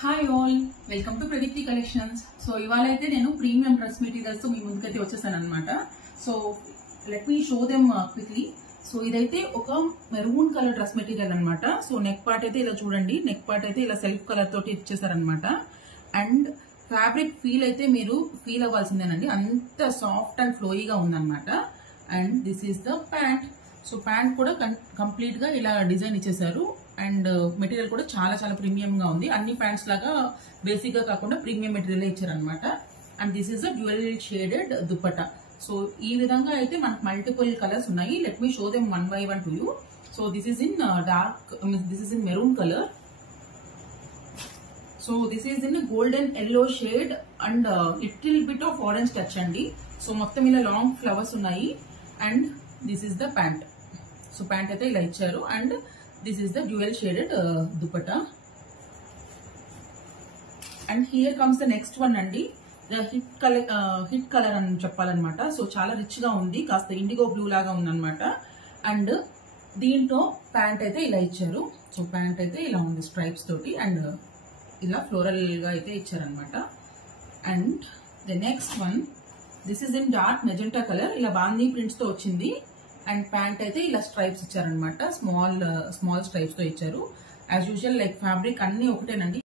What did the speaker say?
Hi all, welcome to Pradeepti collections. So ఇవాళ అయితే నేను ప్రీమియం డ్రెస్ మెటీరియల్స్ తో మీ ముందుకైతే వచ్చేసాను అనమాట. So let me show them quickly. So ఇదైతే ఒక మెరూన్ కలర్ డ్రెస్ మెటీరియల్ అనమాట. సో నెక్ పార్ట్ అయితే ఇలా చూడండి, నెక్ పార్ట్ అయితే ఇలా సెల్ఫ్ కలర్ తోటి ఇచ్చేసారనమాట. అండ్ ఫ్యాబ్రిక్ ఫీల్ అయితే మీరు ఫీల్ అవ్వాల్సిందేనండి, అంత సాఫ్ట్ అండ్ ఫ్లోయీగా ఉందన్నమాట. And this is the pant. So pant కూడా కంప్లీట్ గా ఇలా డిజైన్ ఇచ్చేసారు. అండ్ మెటీరియల్ కూడా చాలా చాలా ప్రీమియం గా ఉంది. అన్ని ప్యాంట్స్ లాగా బేసిక్ గా కాకుండా ప్రీమియం మెటీరియల్ ఇచ్చారనమాట. And this is a dual shaded dupatta. So ఈ విధంగా అయితే మనకు మల్టిపుల్ కలర్స్ ఉన్నాయి. Let me show them one by one to you. So this is in dark, this is in maroon colour. So this is in golden yellow shade and little bit of orange touch అండి. So మొత్తం ఇలా long flowers ఉన్నాయి. And this is the pant. So pant అయితే ఇలా ఇచ్చారు. And this is the dual shaded dupatta. And here comes the next one అండి. The hit colour అని చెప్పాలన్నమాట. So చాలా రిచ్ గా ఉంది, కాస్త ఇండిగో బ్లూ లాగా ఉందన్నమాట. అండ్ దీంట్లో ప్యాంట్ అయితే ఇలా ఇచ్చారు. సో ప్యాంట్ అయితే ఇలా ఉంది స్ట్రైప్స్ తోటి. అండ్ ఇలా ఫ్లోరల్ గా అయితే ఇచ్చారనమాట. And the next one, this is in dark magenta colour. ఇలా బాందీ ప్రింట్స్ తో వచ్చింది. అండ్ ప్యాంట్ అయితే ఇలా స్ట్రైప్స్ ఇచ్చారనమాట, స్మాల్ స్ట్రైప్స్ తో ఇచ్చారు. యాజ్ యూజువల్ లైక్ ఫ్యాబ్రిక్ అన్ని ఒకటేనండి.